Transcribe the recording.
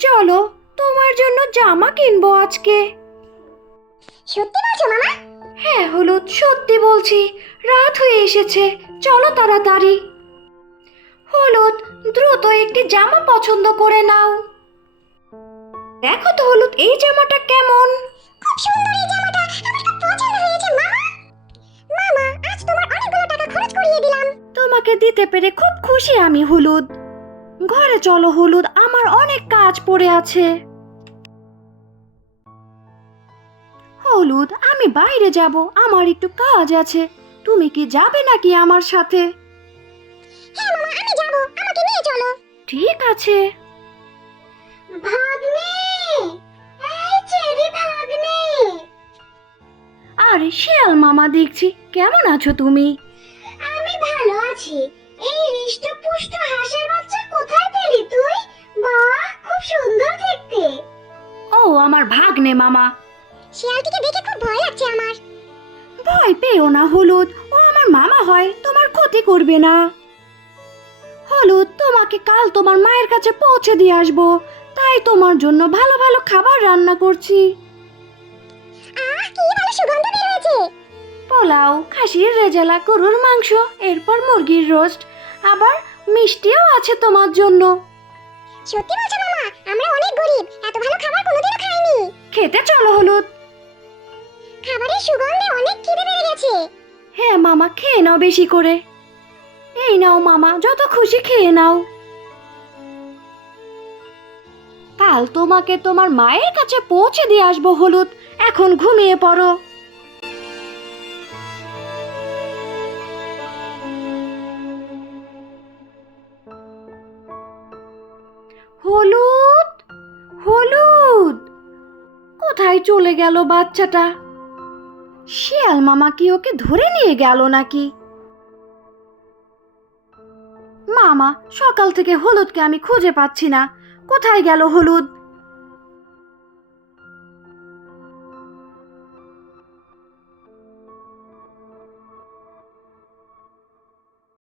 চলো তোমার জন্য জামা কিনবো আজকে। সত্যি বলছো মামা? হ্যাঁ হলুদ সত্যি বলছি। রাত হয়ে এসেছে চলো তাড়াতাড়ি। হলুদ দ্রুত একটি জামা পছন্দ করে নাও। দেখো তো হলুদ এই জামাটা কেমন? খুব সুন্দর এই জামাটা আমার খুব পছন্দ হয়েছে মামা মামা আজ তোমার অনেকগুলো টাকা খরচ করিয়ে দিলাম। তোমাকে দিতে পেরে খুব খুশি আমি হলুদ। ঘরে চলো হলুদ আমার অনেক কাজ পড়ে আছে। হলুদ আমি বাইরে যাব আমার একটু কাজ আছে। তুমি কি যাবে নাকি আমার সাথে? হ্যাঁ মামা আমি যাব আমাকে নিয়ে চলো। ঠিক আছে। ভাগ্নে! এই চেরি ভাগ্নে! আরে শিয়াল মামা দেখছি কেমন আছো তুমি? আমি ভালো আছি। এই হৃষ্টপুষ্ট হাঁসের বাচ্চা কোথায় পেলি তুই? বাহ খুব সুন্দর দেখতে। ও আমার ভাগ্নে মামা। শিয়ালটিকে দেখে খুব ভয় লাগছে আমার। ভয় পেও না হলুদ। ও আমার মামা হয়। তোমার ক্ষতি করবে না। হলুদ তোমাকে কাল তোমার মায়ের কাছে পৌঁছে দিয়ে আসব। তাই তোমার জন্য ভালো ভালো খাবার রান্না করছি। আহ কি ভালো সুগন্ধ বের হয়েছে। পোলাও খাসির রেজালা গরুর মাংস এরপর মুরগির রোস্ট। আবার মিষ্টিও আছে তোমার জন্য। সত্যি বলছো মামা আমরা অনেক গরিব এত ভালো খাবার কোনোদিনও খাইনি। খেতে চলো হলুদ। খাবারের সুগন্ধে অনেক খিদে বেড়ে গেছে। হ্যাঁ মামা খেয়ে নাও বেশি করে। এই নাও মামা যত খুশি খেয়ে নাও। কাল তোমাকে তোমার মায়ের কাছে পৌঁছে দিয়ে আসব হলুদ। এখন ঘুমিয়ে পড়ো। হলুদ? হলুদ? কোথায় চলে গেল বাচ্চাটা? শিয়াল মামা কি ওকে ধরে নিয়ে গেল নাকি? মামা, সকাল থেকে হলুদকে আমি খুঁজে পাচ্ছি না। কোথায় গেল হলুদ?